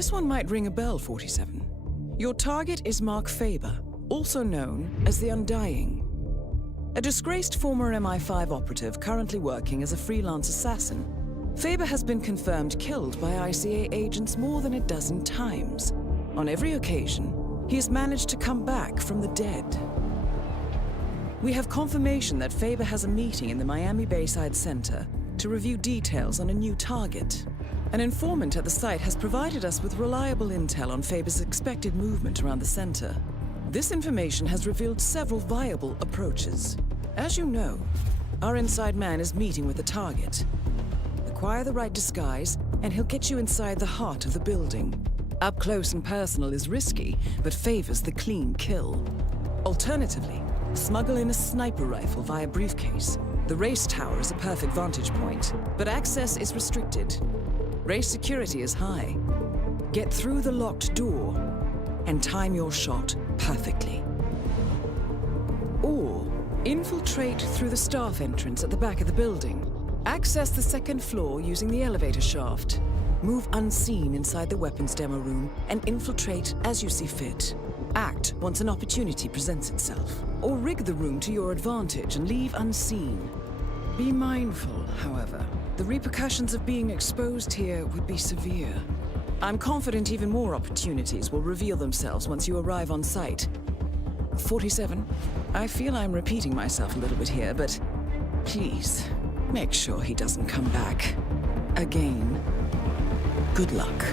This one might ring a bell, 47. Your target is Mark Faber, also known as the Undying. A disgraced former MI5 operative currently working as a freelance assassin. Faber has been confirmed killed by ICA agents more than a dozen times. On every occasion, he has managed to come back from the dead. We have confirmation that Faber has a meeting in the Miami Bayside Center to review details on a new target. An informant at the site has provided us with reliable intel on Faber's expected movement around the center. This information has revealed several viable approaches. As you know, our inside man is meeting with the target. Acquire the right disguise, and he'll get you inside the heart of the building. Up close and personal is risky, but favors the clean kill. Alternatively, smuggle in a sniper rifle via briefcase. The race tower is a perfect vantage point, but access is restricted. Race security is high. Get through the locked door and time your shot perfectly. Or infiltrate through the staff entrance at the back of the building. Access the second floor using the elevator shaft. Move unseen inside the weapons demo room and infiltrate as you see fit. Act once an opportunity presents itself. Or rig the room to your advantage and leave unseen. Be mindful, however. The repercussions of being exposed here would be severe. I'm confident even more opportunities will reveal themselves once you arrive on site. 47, I feel I'm repeating myself a little bit here, but please, make sure he doesn't come back. Again. Good luck.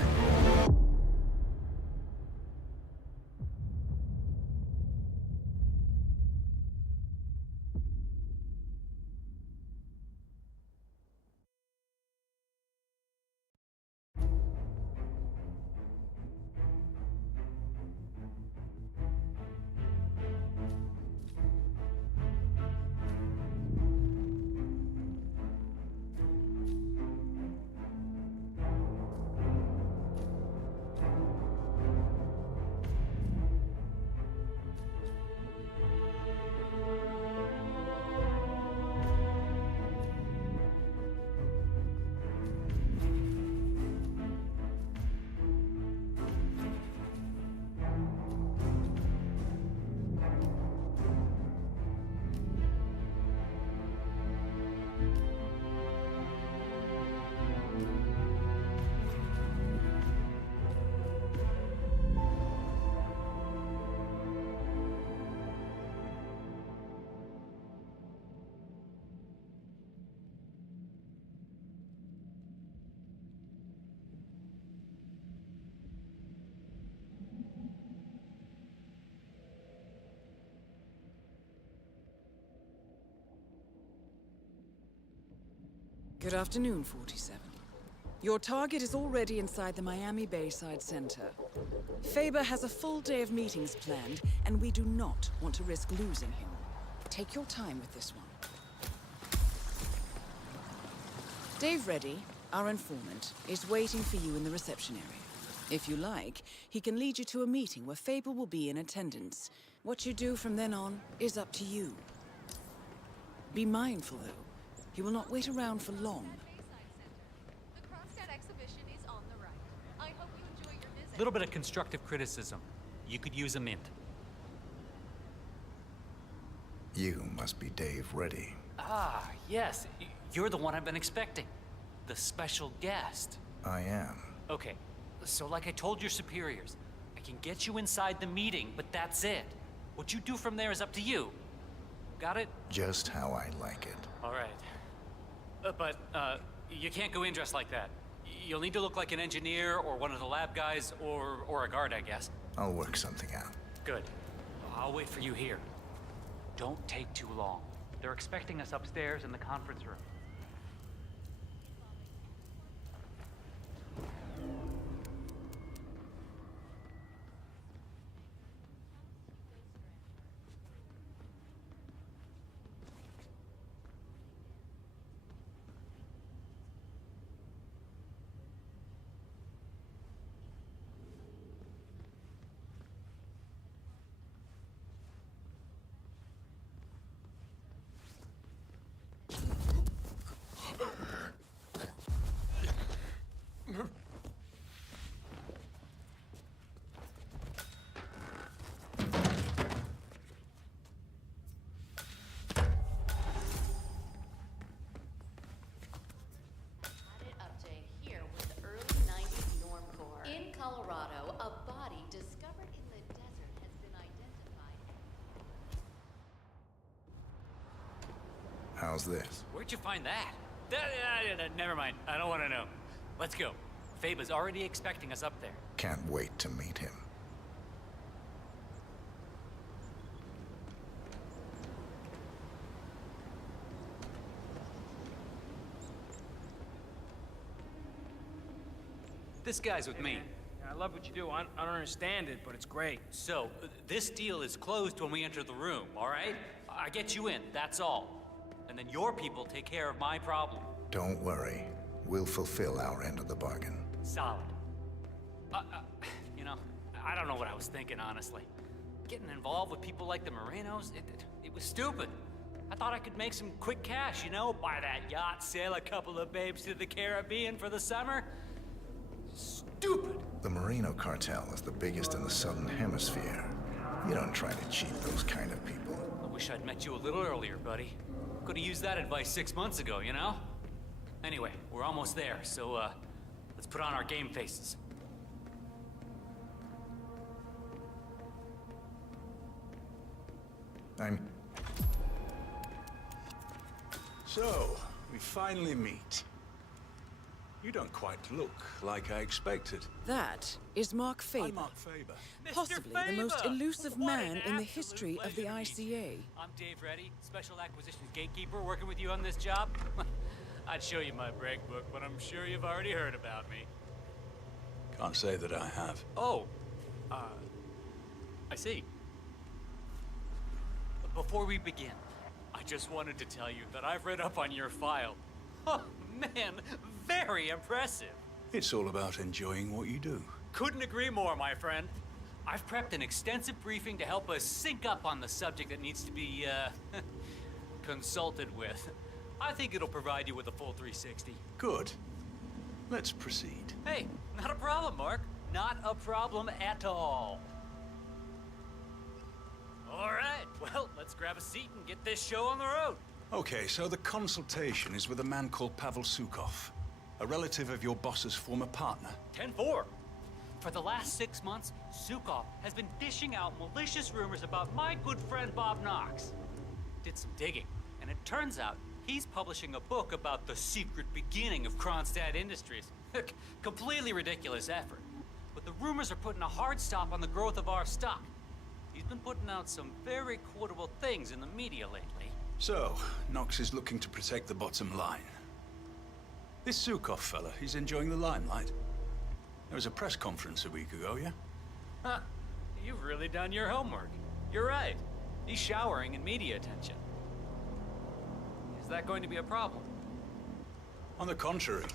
Good afternoon, 47. Your target is already inside the Miami Bayside Center. Faber has a full day of meetings planned, and we do not want to risk losing him. Take your time with this one. Dave Reddy, our informant, is waiting for you in the reception area. If you like, he can lead you to a meeting where Faber will be in attendance. What you do from then on is up to you. Be mindful, though. He will not wait around for long. A little bit of constructive criticism. You could use a mint. You must be Dave Reddy. Ah, yes. You're the one I've been expecting. The special guest. I am. Okay, so like I told your superiors, I can get you inside the meeting, but that's it. What you do from there is up to you. Got it? Just how I like it. All right. But you can't go in dressed like that. You'll need to look like an engineer or one of the lab guys or a guard, I guess. I'll work something out. Good. I'll wait for you here. Don't take too long. They're expecting us upstairs in the conference room. How's this? Where'd you find that? Never mind. I don't want to know. Let's go. Faba's already expecting us up there. Can't wait to meet him. This guy's with me. I love what you do. I don't understand it, but it's great. So, this deal is closed when we enter the room, all right? I get you in, that's all. And then your people take care of my problem. Don't worry. We'll fulfill our end of the bargain. Solid. You know, I don't know what I was thinking, honestly. Getting involved with people like the Morenos, it was stupid. I thought I could make some quick cash, you know? Buy that yacht, sail a couple of babes to the Caribbean for the summer. Stupid! The Moreno cartel is the biggest in the Southern Hemisphere. You don't try to cheat those kind of people. I wish I'd met you a little earlier, buddy. Could've used that advice 6 months ago, you know? Anyway, we're almost there, so, let's put on our game faces. So, we finally meet. You don't quite look like I expected. That is Mark I'm Faber, Mark Faber. possibly the most elusive man in the history of the ICA. I'm Dave Reddy, Special Acquisitions Gatekeeper, working with you on this job. I'd show you my break book, but I'm sure you've already heard about me. Can't say that I have. Oh, I see. Before we begin, I just wanted to tell you that I've read up on your file. Oh, man, very impressive. It's all about enjoying what you do. Couldn't agree more, my friend. I've prepped an extensive briefing to help us sync up on the subject that needs to be, consulted with. I think it'll provide you with a full 360. Good. Let's proceed. Hey, not a problem, Mark. Not a problem at all. All right, well, let's grab a seat and get this show on the road. Okay, so the consultation is with a man called Pavel Sukov, a relative of your boss's former partner. 10-4. For the last 6 months, Sukov has been dishing out malicious rumors about my good friend Bob Knox. Did some digging, and it turns out he's publishing a book about the secret beginning of Kronstadt Industries. Completely ridiculous effort. But the rumors are putting a hard stop on the growth of our stock. He's been putting out some very quotable things in the media lately. So, Knox is looking to protect the bottom line. This Sukov fella, he's enjoying the limelight. There was a press conference a week ago, yeah? Huh. You've really done your homework. You're right. He's showering in media attention. Is that going to be a problem? On the contrary,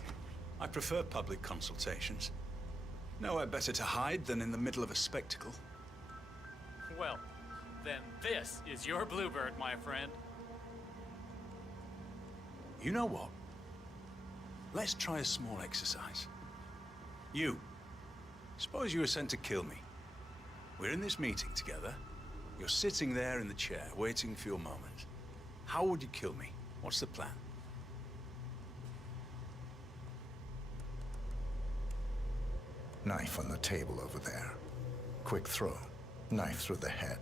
I prefer public consultations. Nowhere better to hide than in the middle of a spectacle. Well, then this is your bluebird, my friend. You know what? Let's try a small exercise. You. Suppose you were sent to kill me. We're in this meeting together. You're sitting there in the chair, waiting for your moment. How would you kill me? What's the plan? Knife on the table over there. Quick throw. Knife through the head.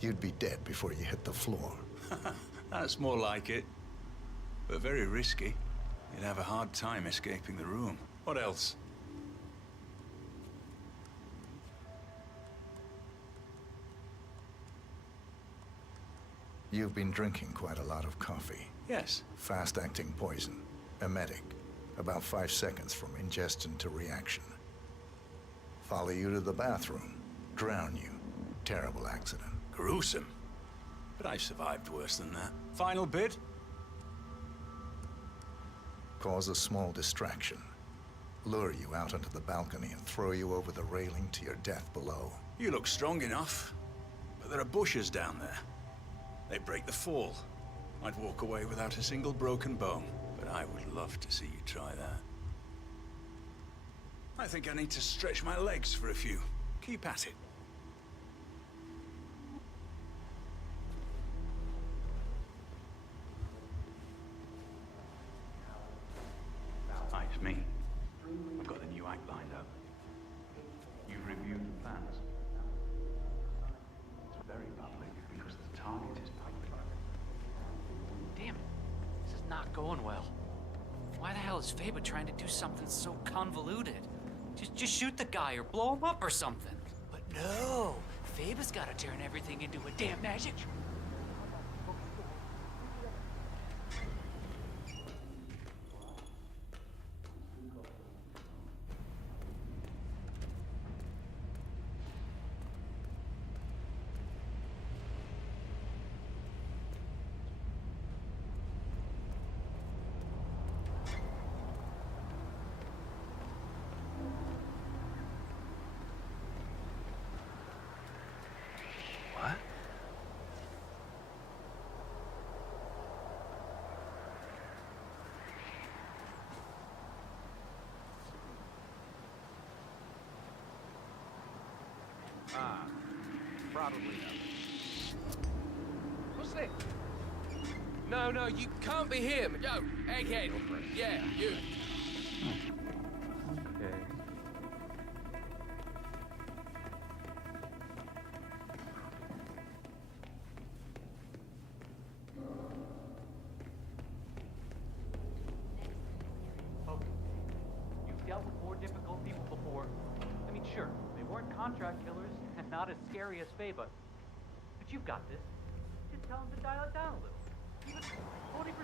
You'd be dead before you hit the floor. That's more like it. But very risky. You'd have a hard time escaping the room. What else? You've been drinking quite a lot of coffee. Yes. Fast-acting poison. Emetic. About 5 seconds from ingestion to reaction. Follow you to the bathroom. Drown you. Terrible accident. Gruesome. But I've survived worse than that. Final bid? Cause a small distraction. Lure you out onto the balcony and throw you over the railing to your death below. You look strong enough. But there are bushes down there. They break the fall. I'd walk away without a single broken bone. But I would love to see you try that. I think I need to stretch my legs for a few. Keep at it. Hi, it's me. I've got the new act lined up. You've reviewed the plans. It's very public because the target is public. Damn it. is Faber trying to do something so convoluted? Just shoot the guy or blow him up or something. But no, Faber's gotta turn everything into a damn magic. What? Probably not. What's that? No, you can't be him. Yo, egghead. Yeah, you. Okay. Okay. You've dealt with more difficult people before. I mean, sure, they weren't contract killers and not as scary as Faber. But you've got this. Just tell them to dial it down a little. Even 40%.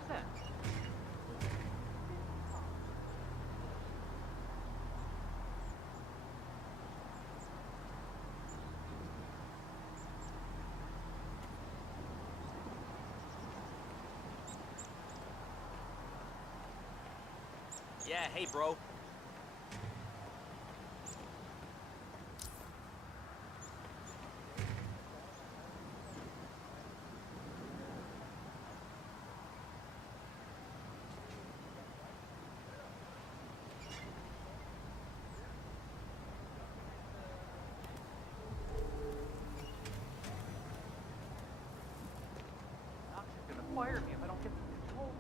Yeah, hey, bro. Knox is gonna fire me if I don't get some control.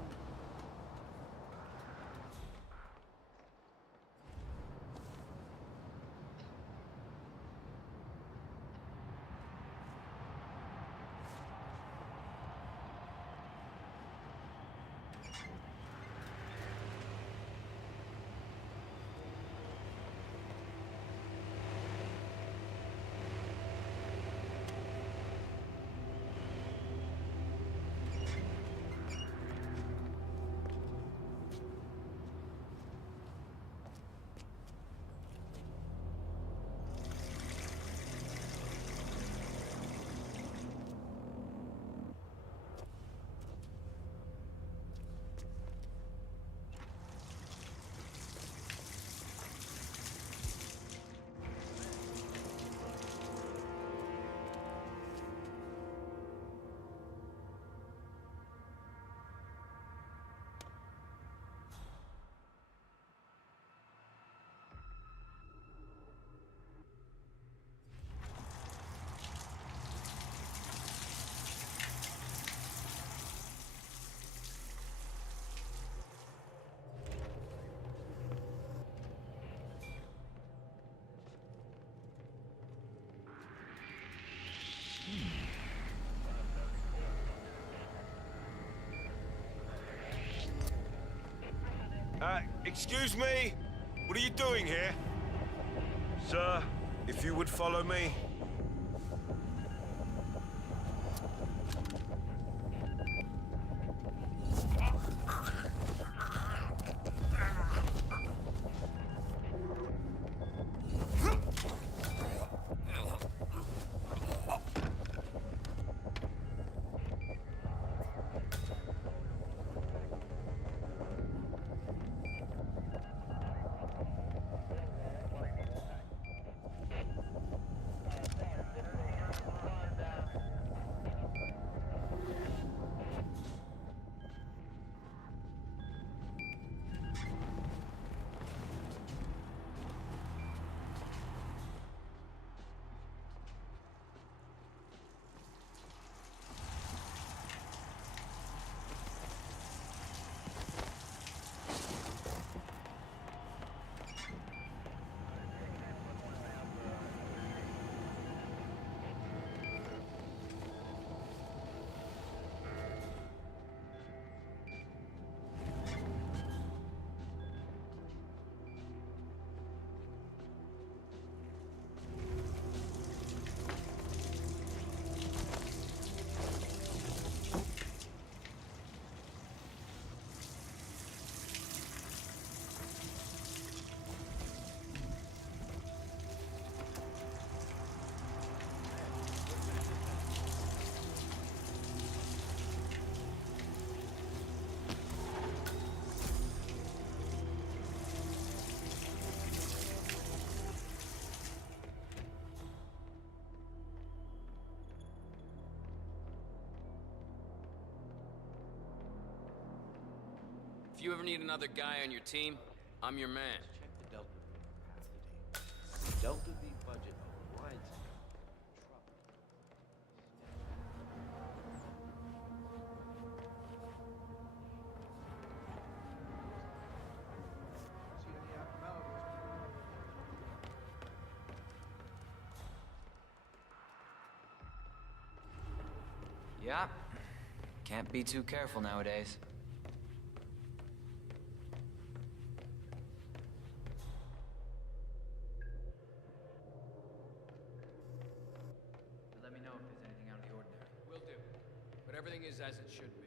Excuse me? What are you doing here? Sir, if you would follow me. you ever need another guy on your team, I'm your man. Check the Delta V capacity. Delta V budget overrides Yeah. Can't be too careful nowadays. Let me know if there's anything out of the ordinary. Will do. But everything is as it should be.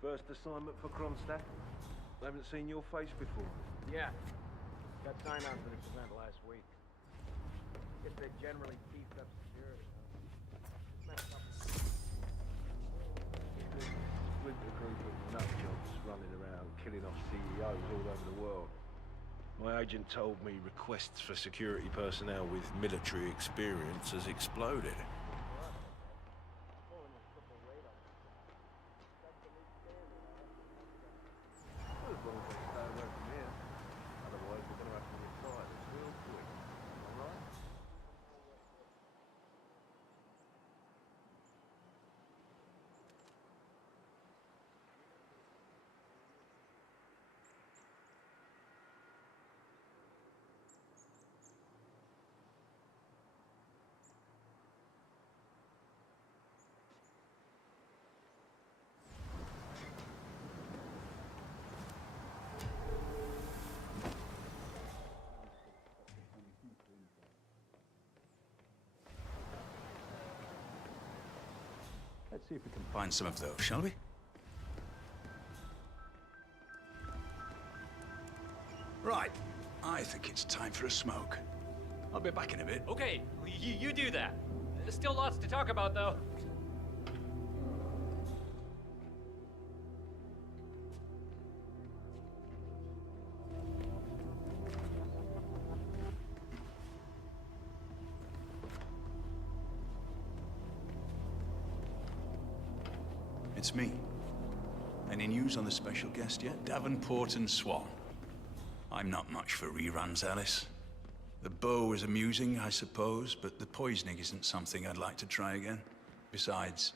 First assignment for Kronstadt? I haven't seen your face before. Yeah. Got sign-on for this event last week. Guess they generally beefed up security, huh? With a group of nutjobs running around killing off CEOs all over the world. My agent told me requests for security personnel with military experience has exploded. As long as they stay away from here. Otherwise, we're going to have to retire this real quick. All right? Let's see if we can find some of those, shall we? Right. I think it's time for a smoke. I'll be back in a bit. Okay, you do that. There's still lots to talk about, though. It's me. Any news on the special guest yet? Davenport and Swan. I'm not much for reruns, Alice. The bow was amusing, I suppose, but the poisoning isn't something I'd like to try again. Besides,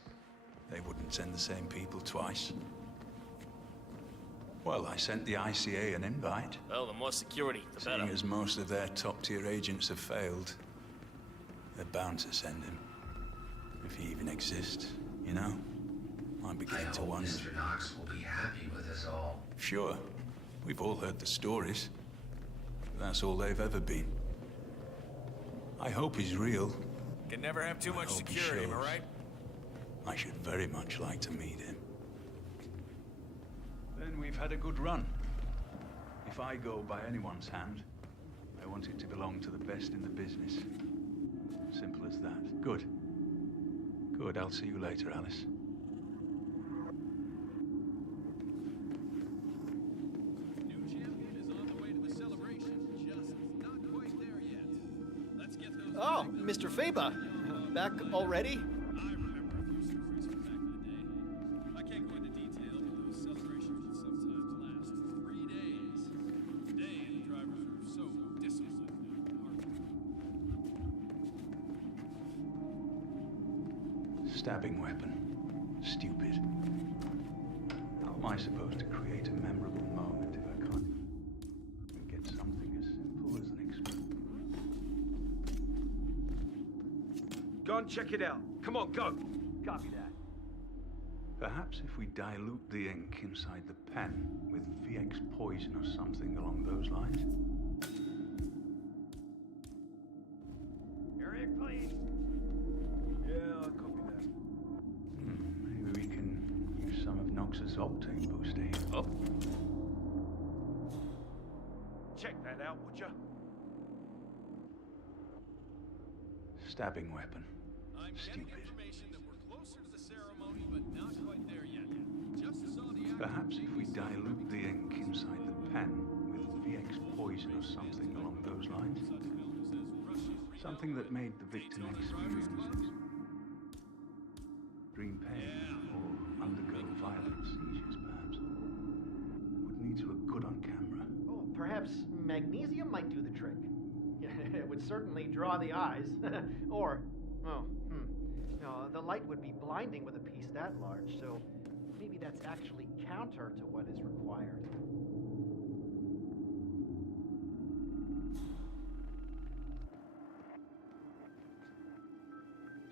they wouldn't send the same people twice. Well, I sent the ICA an invite. Well, the more security, the better. Seeing as most of their top-tier agents have failed, they're bound to send him. If he even exists, you know? I'm beginning to wonder. Mr. Knox will be happy with us all. Sure. We've all heard the stories. That's all they've ever been. I hope he's real. Can never have too I much hope he security, am I shows. right? I should very much like to meet him. Then we've had a good run. If I go by anyone's hand, I want it to belong to the best in the business. Simple as that. Good. Good, I'll see you later, Alice. Oh, Mr. Faber. Back already? I remember a few stories from back in the day. I can't go into detail, but those celebrations would sometimes last 3 days. The day the drivers were so disciplined and Stabbing weapon. Stupid. How am I supposed to create a memorable moment if I can't get something as simple as an explosion? Go and check it out. Come on, go. Copy that. Perhaps if we dilute the ink inside the pen with VX poison or something along those lines. Area clean. Yeah, I copy that. Maybe we can use some of Knox's octane booster here. Oh, Check that out, would you? Stabbing weapon. I'm getting Stupid. information that we're closer to the ceremony, but not quite there yet. Just saw the Perhaps if we dilute the ink inside the pen with VX poison or something along those lines. Something that made the victim experience extreme pain or undergo violent seizures, perhaps. Would need to look good on camera. Oh, perhaps magnesium might do the trick. It would certainly draw the eyes. Or, no, the light would be blinding with a piece that large, so maybe that's actually counter to what is required.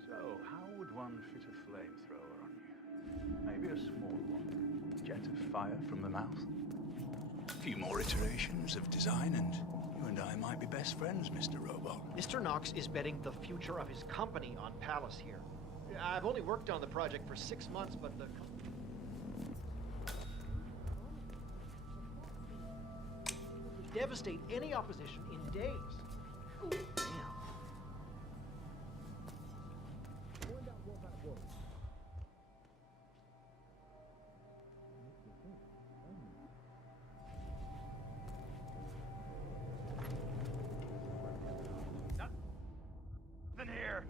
So, how would one fit a flamethrower on you? Maybe a small one. Jet of fire from the mouth. A few more iterations of design and you and I might be best friends, Mr. Robot. Mr. Knox is betting the future of his company on Palace here. I've only worked on the project for 6 months, but the... devastate any opposition in days. Damn. Nothing here.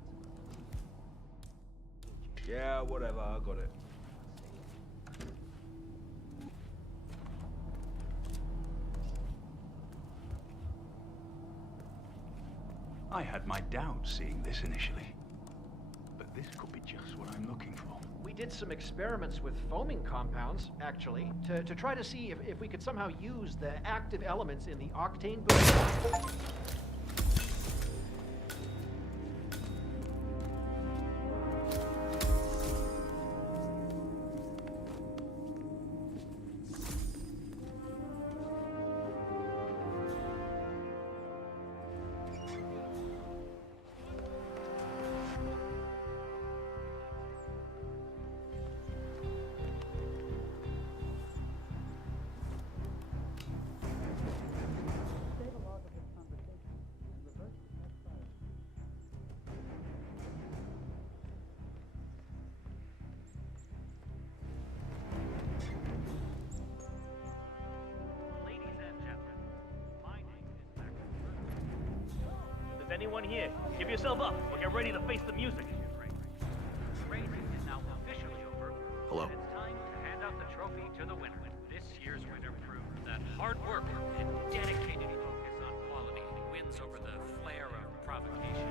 Yeah, whatever, I got it. I had my doubts seeing this initially, but this could be just what I'm looking for. We did some experiments with foaming compounds, actually, to try to see if we could somehow use the active elements in the octane boost. Anyone here? Give yourself up or get ready to face the music. Racing is now officially over. Hello. And it's time to hand out the trophy to the winner. This year's winner proved that hard work and dedicated focus on quality wins over the flair of provocation.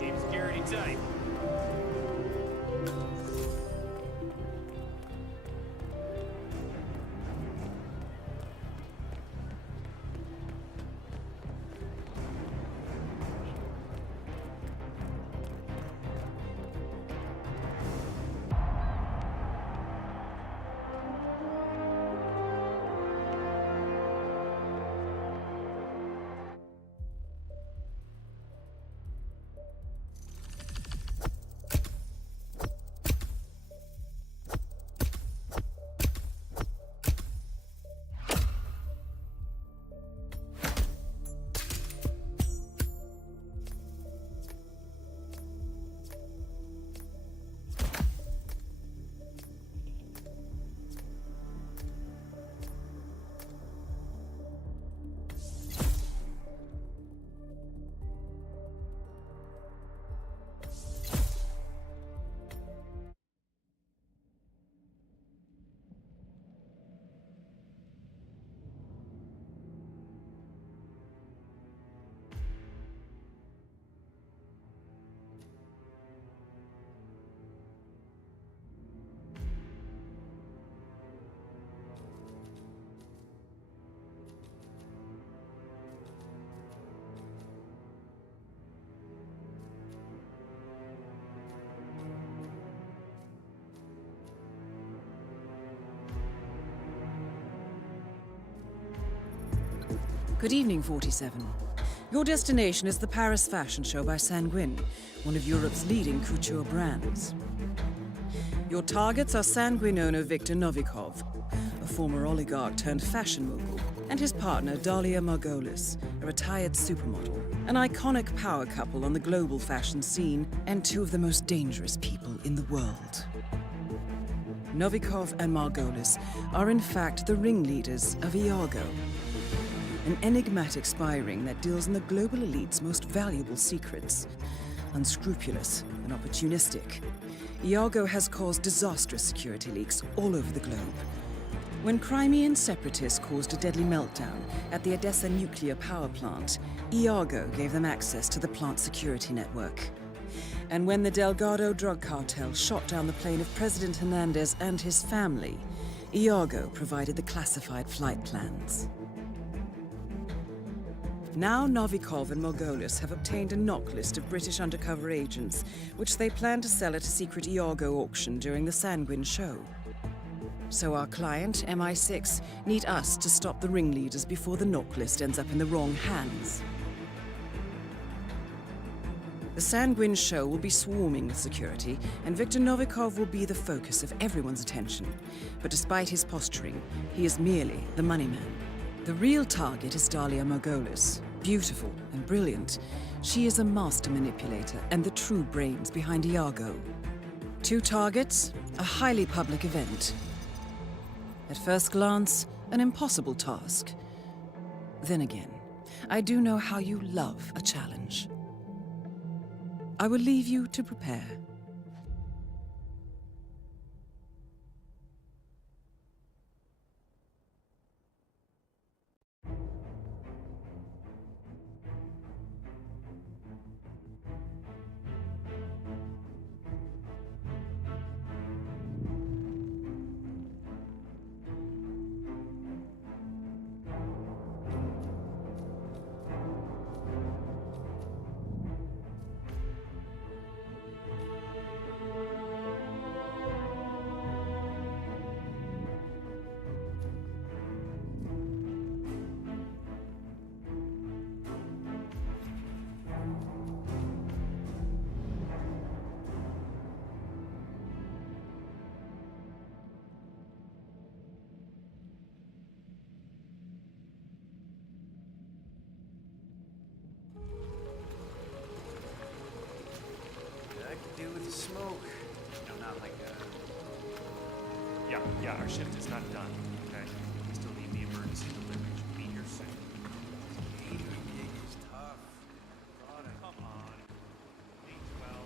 Keep security tight. Good evening, 47. Your destination is the Paris Fashion Show by Sanguine, one of Europe's leading couture brands. Your targets are Sanguine owner Viktor Novikov, a former oligarch turned fashion mogul, and his partner Dalia Margolis, a retired supermodel, an iconic power couple on the global fashion scene, and two of the most dangerous people in the world. Novikov and Margolis are in fact the ringleaders of Iago, an enigmatic spy ring that deals in the global elite's most valuable secrets. Unscrupulous and opportunistic, Iago has caused disastrous security leaks all over the globe. When Crimean separatists caused a deadly meltdown at the Odessa nuclear power plant, Iago gave them access to the plant's security network. And when the Delgado drug cartel shot down the plane of President Hernandez and his family, Iago provided the classified flight plans. Now Novikov and Margolis have obtained a knock list of British undercover agents, which they plan to sell at a secret Iago auction during the Sanguine show. So our client, MI6, need us to stop the ringleaders before the knock list ends up in the wrong hands. The Sanguine show will be swarming with security, and Viktor Novikov will be the focus of everyone's attention. But despite his posturing, he is merely the money man. The real target is Dalia Margolis. Beautiful and brilliant, she is a master manipulator and the true brains behind Iago. Two targets, a highly public event. At first glance, an impossible task. Then again, I do know how you love a challenge. I will leave you to prepare. Do with the smoke. No, not like Yeah, our shift is not done, okay? We still need the emergency delivery to be here soon. catering gig is tough. Come on. 812.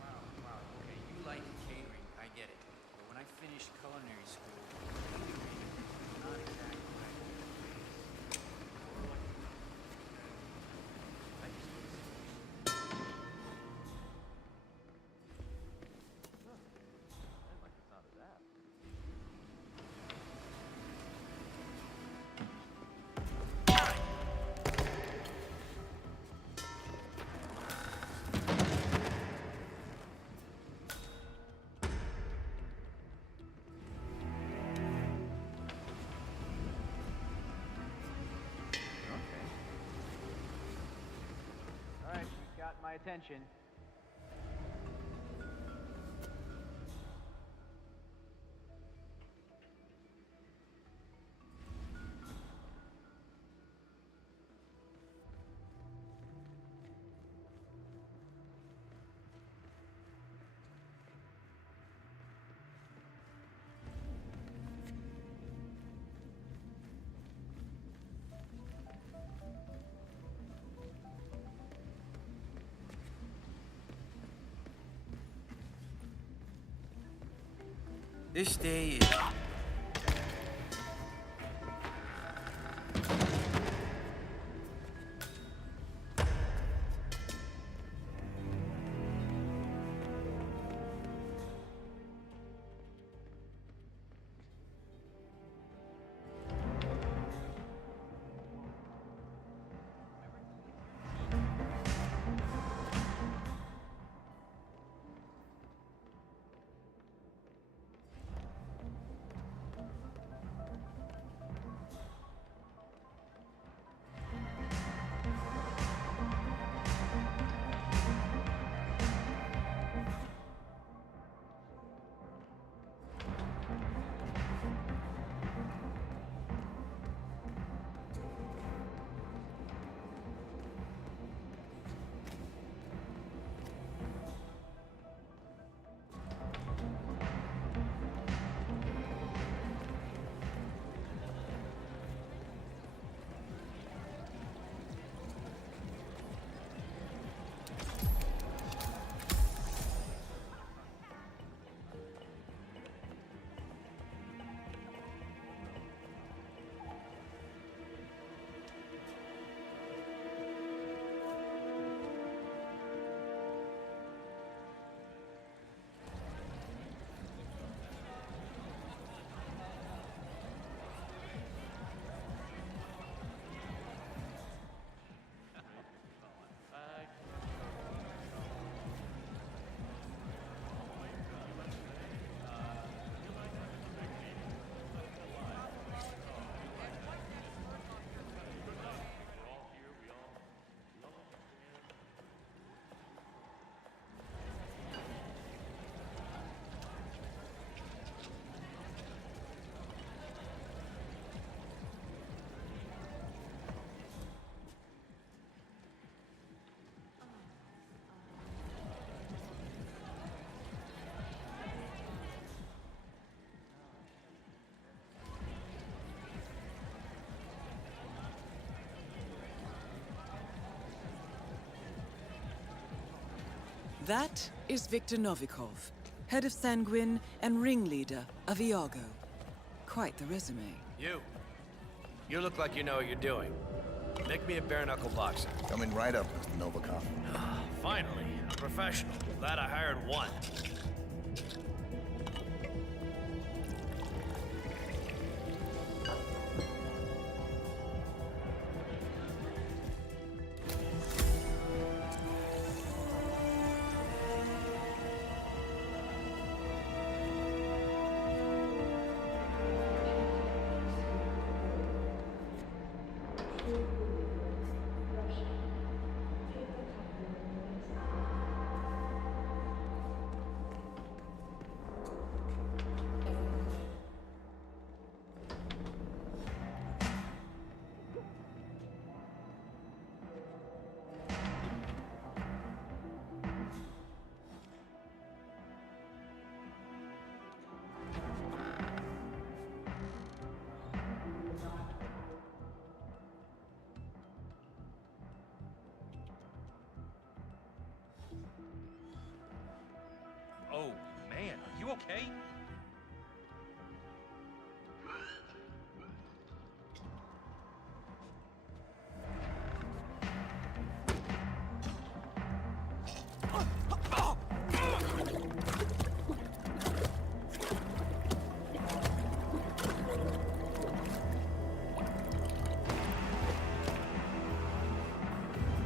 Wow. Okay, you like catering, I get it. But when I finished culinary school, catering is not exactly my Got my attention. This day is... That is Viktor Novikov, head of Sanguine and ringleader of Iago. Quite the resume. You look like you know what you're doing. Make me a bare-knuckle boxer. Coming right up, Mr. Novikov. Finally, a professional. Glad I hired one. Oh, man, are you okay?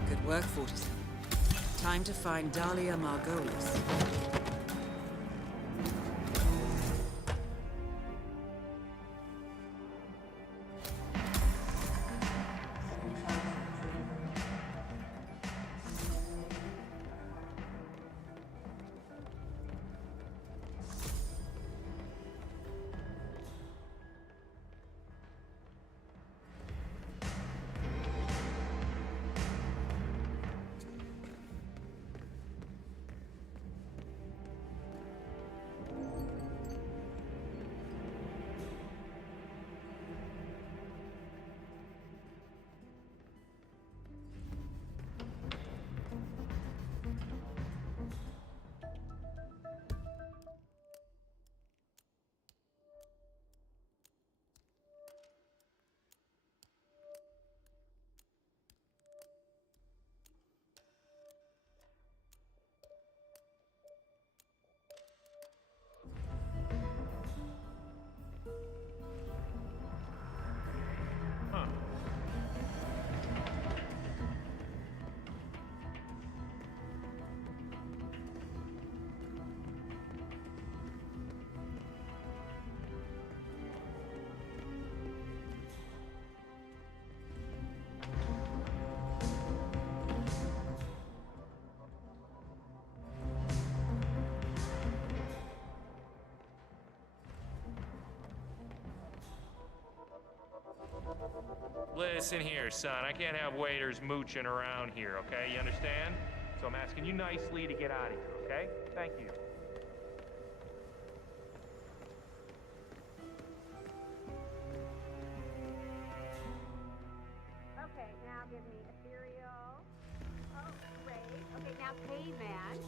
Good work, 47. Time to find Dahlia Margolis. Listen here, son. I can't have waiters mooching around here, okay? You understand? So I'm asking you nicely to get out of here, okay? Thank you. Okay, now give me ethereal. Oh, great. Okay, now caveman.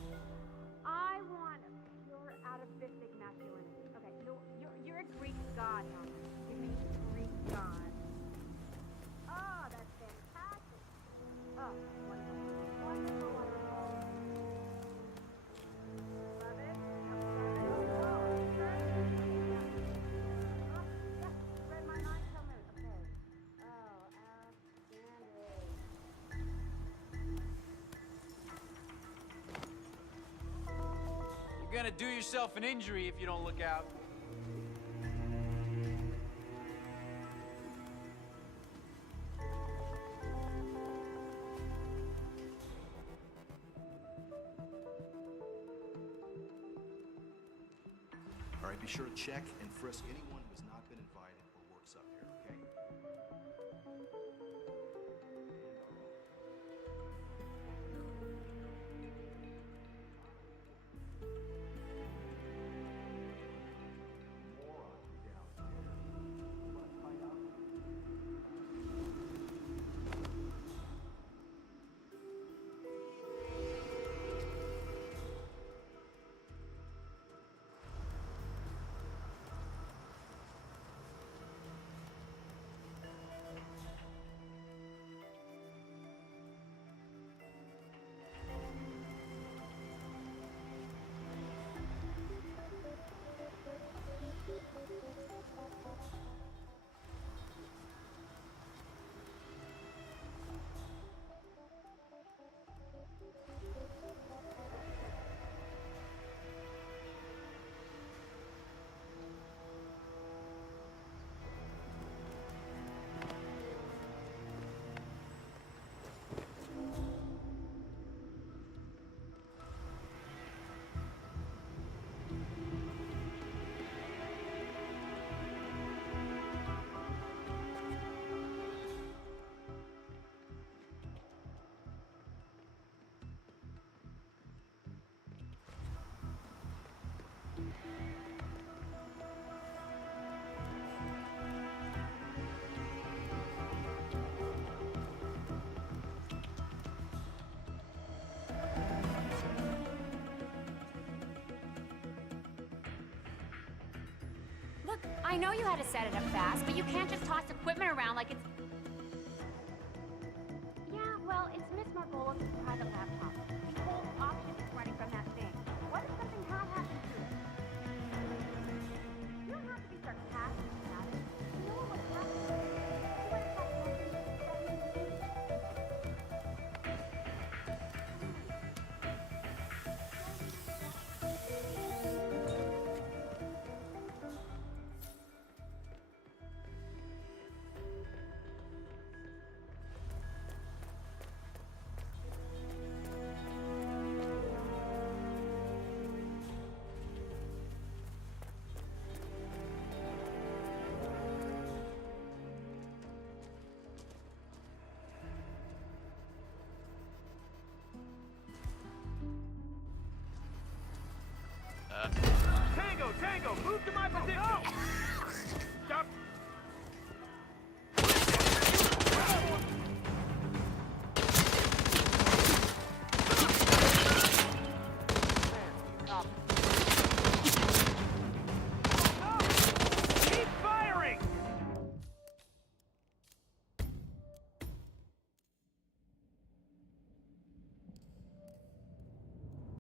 I want a pure, atavistic masculinity. Okay, so you're a Greek god, Helen. Give me Greek god. Oh, that's fantastic. Oh, wonderful. Wonderful, wonderful. Love it. Oh, yeah, read my mind so much. Okay. Oh, outstanding. You're gonna do yourself an injury if you don't look out. All right, be sure to check and frisk anyone who has not been invited or works up here, okay? I know you had to set it up fast, but you can't just toss equipment around like it's... Yeah, well, it's Miss Margolis' private laptop. The whole option is running from that thing. What if something had happened to it? You don't have to be sarcastic about it. You know what happened. You would have had nothing to Tango, move to my position! Stop!